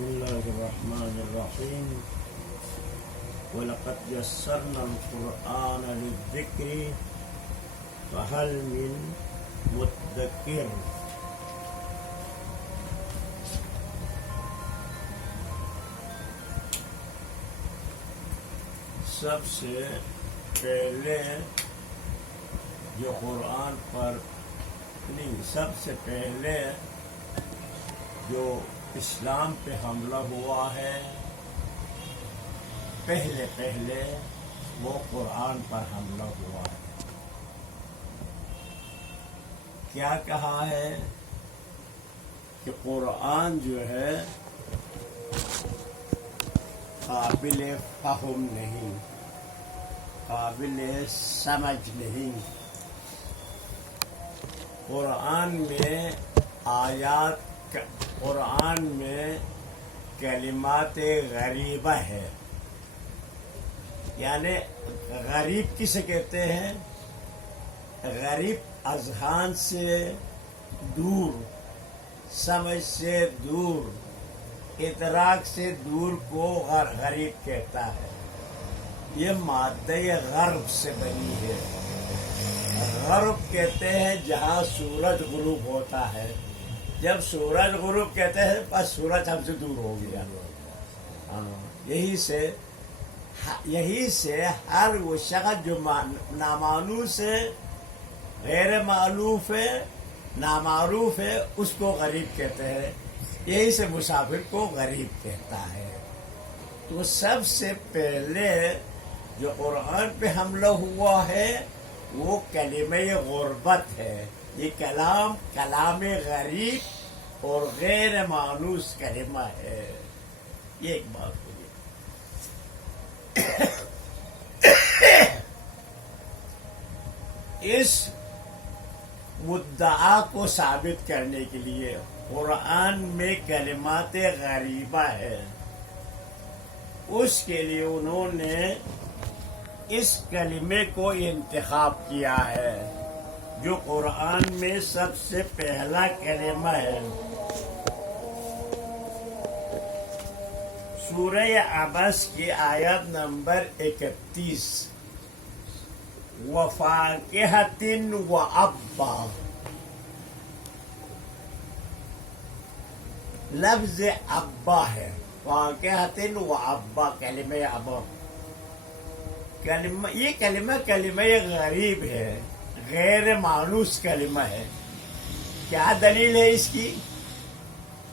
بسم الله الرحمن الرحيم ولقد يسرنا القرآن للذكر فهل من مدكر سب سے پہلے جو قرآن پر سب سے پہلے جو اسلام پہ حملہ ہوا ہے پہلے وہ قرآن پر حملہ ہوا ہے. کیا کہا ہے کہ قرآن جو ہے قابل فہم نہیں، قابل سمجھ نہیں. قرآن میں آیات، قرآن میں کلمات غریبہ ہے. یعنی غریب کسے کہتے ہیں؟ غریب اذہان سے دور، سمجھ سے دور، ادراک سے دور کو غریب کہتا ہے. یہ مادہ غرب سے بنی ہے. غرب کہتے ہیں جہاں سورج غروب ہوتا ہے. جب سورج غروب کہتے ہیں بس سورج ہم سے دور ہو گیا. یہی سے ہر وہ شخص جو نامانوس ہے، غیر معلوف ہے، نامعروف ہے، اس کو غریب کہتے ہیں. یہی سے مسافر کو غریب کہتا ہے. تو سب سے پہلے جو قرآن پہ حملہ ہوا ہے وہ کلمہ غربت ہے. یہ کلام غریب اور غیر مانوس کلمہ ہے. یہ ایک بات ہوئی. اس مدعا کو ثابت کرنے کے لیے قرآن میں کلمات غریبہ ہے، اس کے لیے انہوں نے اس کلمے کو انتخاب کیا ہے جو قرآن میں سب سے پہلا کلمہ ہے. سورہ عبس کی آیت نمبر 31 وفاکہۃ وابا. لفظ ابا ہے، فاکہۃ وابا کلمہ ابا. یہ کلمہ غریب ہے، غیر مانوس کلمہ ہے. کیا دلیل ہے اس کی؟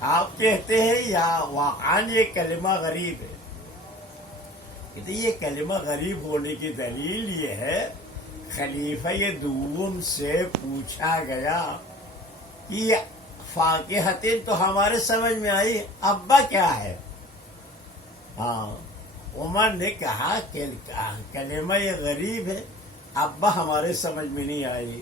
آپ کہتے ہیں یا واقعاً یہ کلمہ غریب ہے؟ کہتے یہ کلمہ غریب ہونے کی دلیل یہ ہے، خلیفہ دوم سے پوچھا گیا کہ فاکہتیں تو ہمارے سمجھ میں آئی، ابا کیا ہے؟ عمر نے کہا کہ کلمہ یہ غریب ہے، ابا ہمارے سمجھ میں نہیں آئی.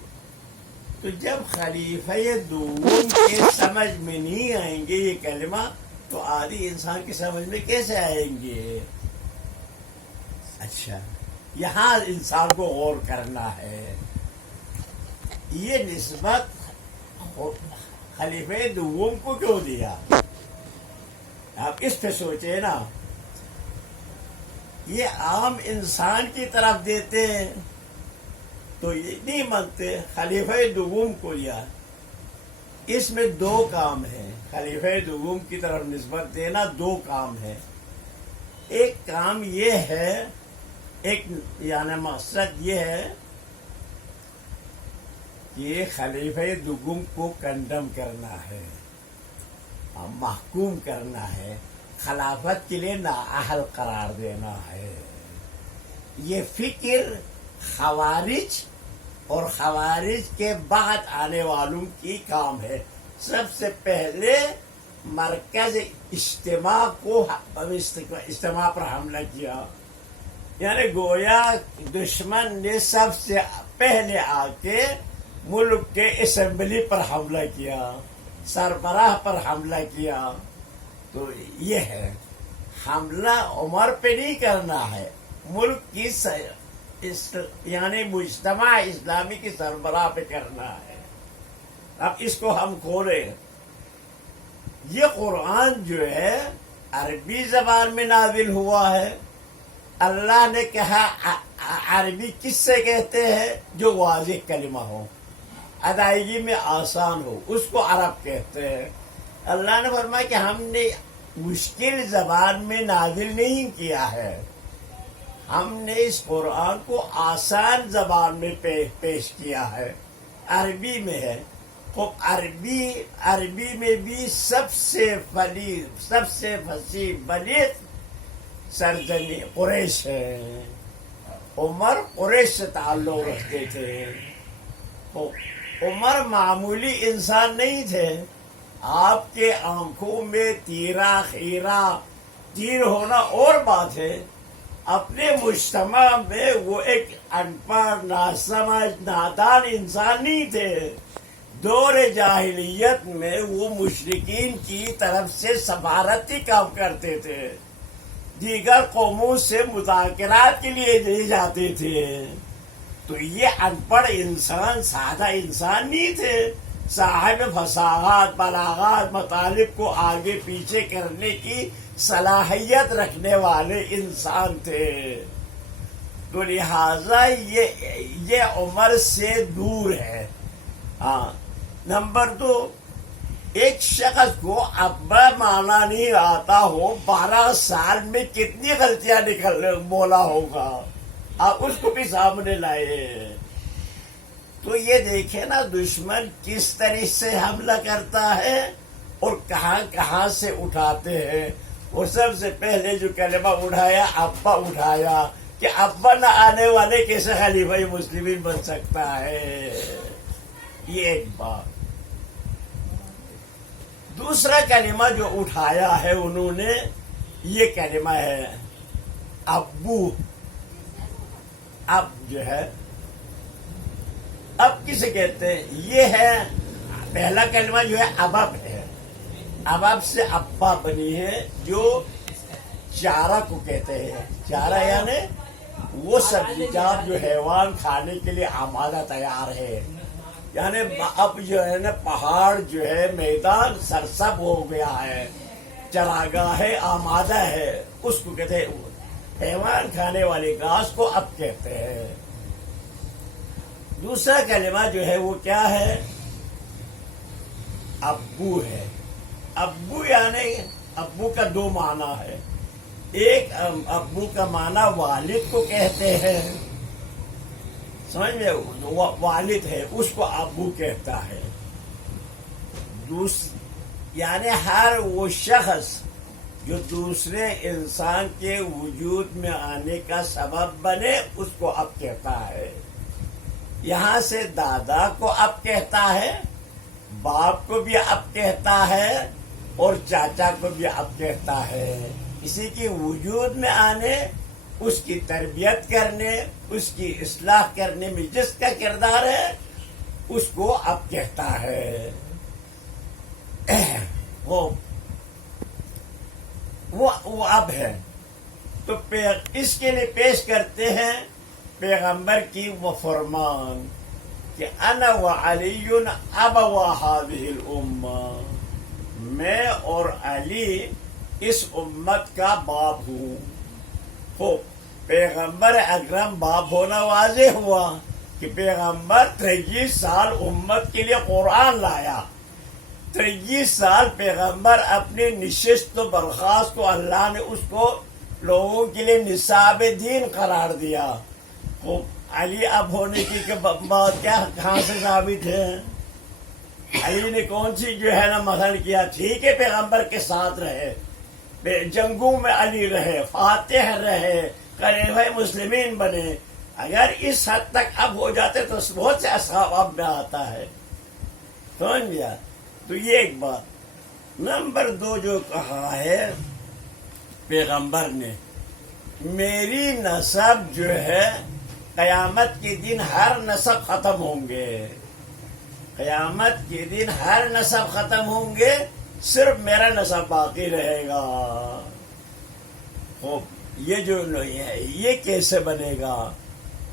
تو جب خلیفہ دوم کے سمجھ میں نہیں آئیں گے یہ کلمہ تو عادی انسان کی سمجھ میں کیسے آئیں گے؟ اچھا، یہاں انسان کو غور کرنا ہے. یہ نسبت خلیفہ دوم کو کیوں دیا؟ آپ اس پہ سوچے نا. یہ عام انسان کی طرف دیتے ہیں تو یہ نہیں مانتے، خلیفہ دوم کو دیا. اس میں دو کام ہیں. خلیفہ دوم کی طرف نسبت دینا دو کام ہے. ایک کام یہ ہے، ایک یعنی مقصد یہ ہے کہ خلیفہ دوم کو کنڈم کرنا ہے، محکوم کرنا ہے، خلافت کے لیے نااہل قرار دینا ہے. یہ فکر خوارج اور خوارج کے بعد آنے والوں کی کام ہے. سب سے پہلے مرکز اجتماع پر حملہ کیا. یعنی گویا دشمن نے سب سے پہلے آ کے ملک کے اسمبلی پر حملہ کیا، سربراہ پر حملہ کیا. تو یہ ہے حملہ عمر پہ نہیں کرنا ہے، ملک کی یعنی مجتمع اسلامی کی سربراہ پہ کرنا ہے. اب اس کو ہم کھولیں. یہ قرآن جو ہے عربی زبان میں نازل ہوا ہے. اللہ نے کہا عربی کس سے کہتے ہیں؟ جو واضح کلمہ ہو، ادائیگی میں آسان ہو، اس کو عرب کہتے ہیں. اللہ نے فرمایا کہ ہم نے مشکل زبان میں نازل نہیں کیا ہے، ہم نے اس قرآن کو آسان زبان میں پیش کیا ہے. عربی میں ہے. خب عربی میں بھی سب سے فصیح بلیغ سرزمین قریش ہے. عمر قریش سے تعلق رکھتے تھے. عمر معمولی انسان نہیں تھے. آپ کے آنکھوں میں تیرا خیرہ تیر ہونا اور بات ہے، اپنے مجتمع میں وہ ایک ان پڑھ ناسمجھ نادان انسان نہیں تھے. دور جاہلیت میں وہ مشرکین کی طرف سے سفارتی کام کرتے تھے، دیگر قوموں سے مذاکرات کے لیے لے جاتے تھے. تو یہ ان پڑھ انسان سادہ انسان نہیں تھے، صاحب فصاحت بلاغات مطالب کو آگے پیچھے کرنے کی صلاحیت رکھنے والے انسان تھے. تو لہذا یہ عمر سے دور ہے. ہاں. نمبر 2، ایک شخص کو ابا مانا نہیں آتا ہو، 12 سال میں کتنی غلطیاں بولا ہوگا، آپ اس کو بھی سامنے لائے. تو یہ دیکھیں نا دشمن کس طرح سے حملہ کرتا ہے اور کہاں کہاں سے اٹھاتے ہیں. اور سب سے پہلے جو کلمہ اٹھایا ابا اٹھایا کہ ابا نہ آنے والے کیسے خلیفہ مسلمین بن سکتا ہے. یہ ایک بات. دوسرا کلمہ جو اٹھایا ہے انہوں نے، یہ کلمہ ہے ابو. اب جو ہے اب کسے کہتے ہیں؟ یہ ہے پہلا کلمہ جو ہے ابب ہے. ابب سے ابا بنی ہے، جو چارہ کو کہتے ہیں. چارہ یعنی وہ سبزی جات جو حیوان کھانے کے لیے آمادہ تیار ہے. یعنی اب جو ہے نا پہاڑ جو ہے میدان سرسب ہو گیا ہے، چراگاہ آمادہ ہے، اس کو کہتے ہیں. حیوان کھانے والی گھاس کو اب کہتے ہیں. دوسرا کلمہ جو ہے وہ کیا ہے؟ ابو ہے. ابو یعنی ابو کا 2 معنی ہے. ایک ابو کا معنی والد کو کہتے ہیں، سمجھ میں والد ہے اس کو ابو کہتا ہے. یعنی ہر وہ شخص جو دوسرے انسان کے وجود میں آنے کا سبب بنے اس کو اب کہتا ہے. یہاں سے دادا کو اب کہتا ہے، باپ کو بھی اب کہتا ہے اور چاچا کو بھی اب کہتا ہے. کسی کے وجود میں آنے، اس کی تربیت کرنے، اس کی اصلاح کرنے میں جس کا کردار ہے اس کو اب کہتا ہے. وہ اب ہے. تو اس کے لیے پیش کرتے ہیں پیغمبر کی وہ فرمان کہ انا وعلی ابوا هذه الامہ، میں اور علی اس امت کا باپ ہوں. پیغمبر اکرم باپ ہونا واضح ہوا کہ پیغمبر 23 سال امت کے لیے قرآن لایا. 23 سال پیغمبر اپنی نشست و برخاست کو اللہ نے اس کو لوگوں کے لیے نصاب دین قرار دیا. علی اب ہونے کی بات کیا کہاں سے ثابت ہے؟ علی نے کون سی جو ہے نا مثلا کیا؟ ٹھیک ہے پیغمبر کے ساتھ رہے، جنگوں میں علی رہے، فاتح رہے، خلیفہ مسلمین بنے. اگر اس حد تک اب ہو جاتے تو بہت سے اصحاب اب میں آتا ہے. سمجھ گیا؟ تو یہ ایک بات. نمبر 2 جو کہا ہے پیغمبر نے، میری نسب جو ہے قیامت کے دن ہر نسب ختم ہوں گے. قیامت کے دن ہر نسب ختم ہوں گے، صرف میرا نسب باقی رہے گا. یہ کیسے بنے گا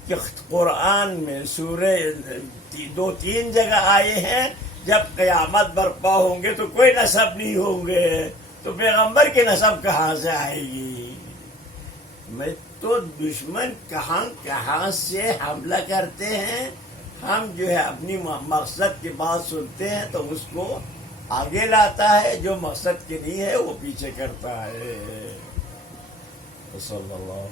کہ قرآن میں سورہ 2-3 جگہ آئے ہیں جب قیامت برپا ہوں گے تو کوئی نسب نہیں ہوں گے. تو پیغمبر کی نسب کہاں سے آئے گی؟ میں تو دشمن کہاں سے حملہ کرتے ہیں، ہم جو ہے اپنی مقصد کی بات سنتے ہیں تو اس کو آگے لاتا ہے، جو مقصد کے نہیں ہے وہ پیچھے کرتا ہے۔ صلی اللہ